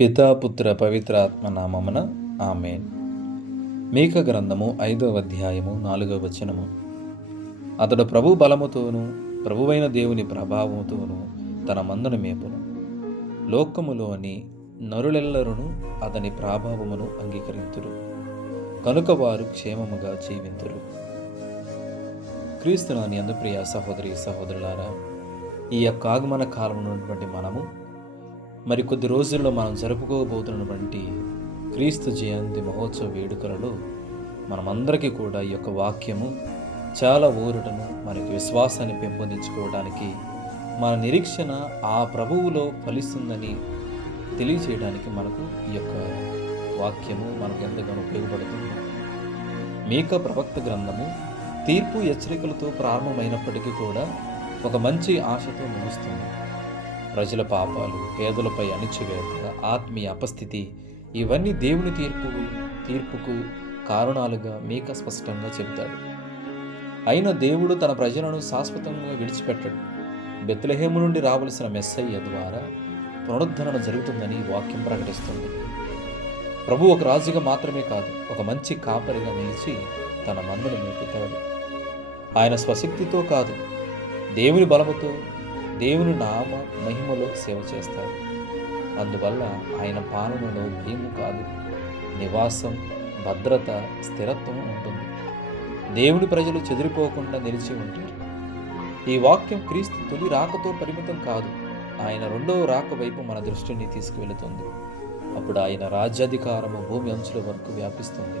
పితా పుత్ర పవిత్ర ఆత్మ నామమున ఆమేన్. మీక గ్రంథము 5వ అధ్యాయము 4వ వచనము. అతడు ప్రభు బలముతోనూ ప్రభువైన దేవుని ప్రభావముతోనూ తన మందను మేపును. లోకములోని నరులెల్లరును అతని ప్రభావమును అంగీకరింతురు, కనుక వారు క్షేమముగా జీవింతురు. క్రీస్తునాని యందు ప్రియ సహోదరి సహోదరులారా, ఈ యొక్క ఆగమన కాలం ఉన్నటువంటి మనము మరి కొద్ది రోజుల్లో మనం జరుపుకోబోతున్నటువంటి క్రీస్తు జయంతి మహోత్సవ వేడుకలలో మనమందరికీ కూడా ఈ యొక్క వాక్యము చాలా ఊరటను, మనకి విశ్వాసాన్ని పెంపొందించుకోవడానికి, మన నిరీక్షణ ఆ ప్రభువులో ఫలిస్తుందని తెలియచేయడానికి మనకు ఈ యొక్క వాక్యము మనకు ఎంతగానో ఉపయోగపడుతుంది. మీకా ప్రవక్త గ్రంథము తీర్పు హెచ్చరికలతో ప్రారంభమైనప్పటికీ కూడా ఒక మంచి ఆశతో ముగుస్తుంది. ప్రజల పాపాలు, పేదలపై అణిచివేత, ఆత్మీయ అపస్థితి, ఇవన్నీ దేవుని తీర్పుకు కారణాలుగా మీకా స్పష్టంగా చెబుతాడు. అయినా దేవుడు తన ప్రజలను శాశ్వతంగా విడిచిపెట్టడు. బెత్లెహేము నుండి రావలసిన మెస్సయ్య ద్వారా పునరుద్ధరణ జరుగుతుందని వాక్యం ప్రకటిస్తుంది. ప్రభు ఒక రాజుగా మాత్రమే కాదు, ఒక మంచి కాపరిగా నిలిచి తన మందను మేపుతాడు. ఆయన స్వశక్తితో కాదు, దేవుని బలముతో, దేవుని నామ మహిమలో సేవ చేస్తాడు. అందువల్ల ఆయన పాలనలో భయము కాదు, నివాసం, భద్రత, స్థిరత్వం ఉంటుంది. దేవుని ప్రజలు చెదిరిపోకుండా నిలిచి ఉంటారు. ఈ వాక్యం క్రీస్తు తొలి రాకతో పరిమితం కాదు, ఆయన రెండవ రాక వైపు మన దృష్టిని తీసుకువెళుతుంది. అప్పుడు ఆయన రాజ్యాధికారము భూమి అంచుల వరకు వ్యాపిస్తుంది.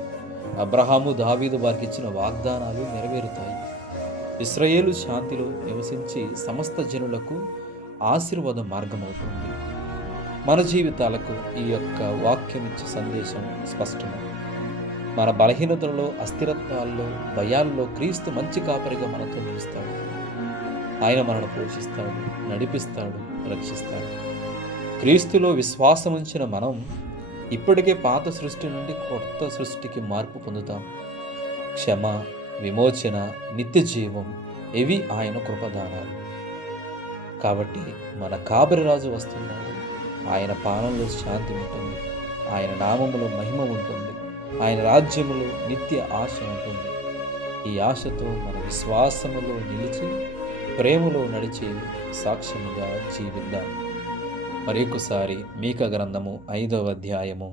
అబ్రహాము, దావీదు వారికి ఇచ్చిన వాగ్దానాలు నెరవేరుతాయి. ఇశ్రాయేలు శాంతిలో నివసించి సమస్త జనులకు ఆశీర్వాద మార్గమవుతుంది. మన జీవితాలకు ఈ యొక్క వాక్యం ఇచ్చే సందేశం స్పష్టము. మన బలహీనతలలో, అస్థిరత్వాల్లో, భయాల్లో క్రీస్తు మంచి కాపరిగా మనతో నిలుస్తాడు. ఆయన మనను పోషిస్తాడు, నడిపిస్తాడు, రక్షిస్తాడు. క్రీస్తులో విశ్వాసం ఉంచిన మనం ఇప్పటికే పాత సృష్టి నుండి కొత్త సృష్టికి మార్పు పొందుతాం. క్షమ, విమోచన, నిత్య జీవం, ఇవి ఆయన కృపదానాలు. కాబట్టి మన కాపరి రాజు వస్తున్నాడు. ఆయన పాలనలో శాంతి ఉంటుంది, ఆయన నామములో మహిమ ఉంటుంది, ఆయన రాజ్యములో నిత్య ఆశ ఉంటుంది. ఈ ఆశతో మన విశ్వాసములో నిలిచి ప్రేమలో నడిచి సాక్ష్యముగా జీవిద్దాం. మరొకసారి మీకా గ్రంథము 5వ అధ్యాయము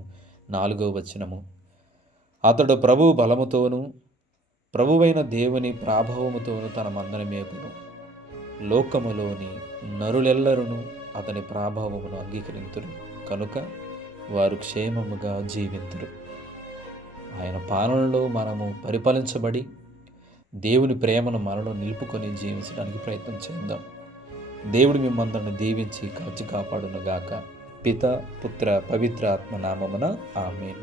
4వ వచనము. అతడు ప్రభు బలముతోనూ ప్రభువైన దేవుని ప్రాభవముతోనూ తన మందను మేపును. లోకములోని నరులెల్లరును అతని ప్రాభవమును అంగీకరింతురు, కనుక వారు క్షేమముగా జీవింతురు. ఆయన పాలనలో మనము పరిపాలించబడి దేవుని ప్రేమను మనలో నిలుపుకొని జీవించడానికి ప్రయత్నం చేద్దాం. దేవుడు మిమ్మందరిని దీవించి కాచి కాపాడునుగాక. పిత పుత్ర పవిత్ర ఆత్మ నామమున ఆమేన్.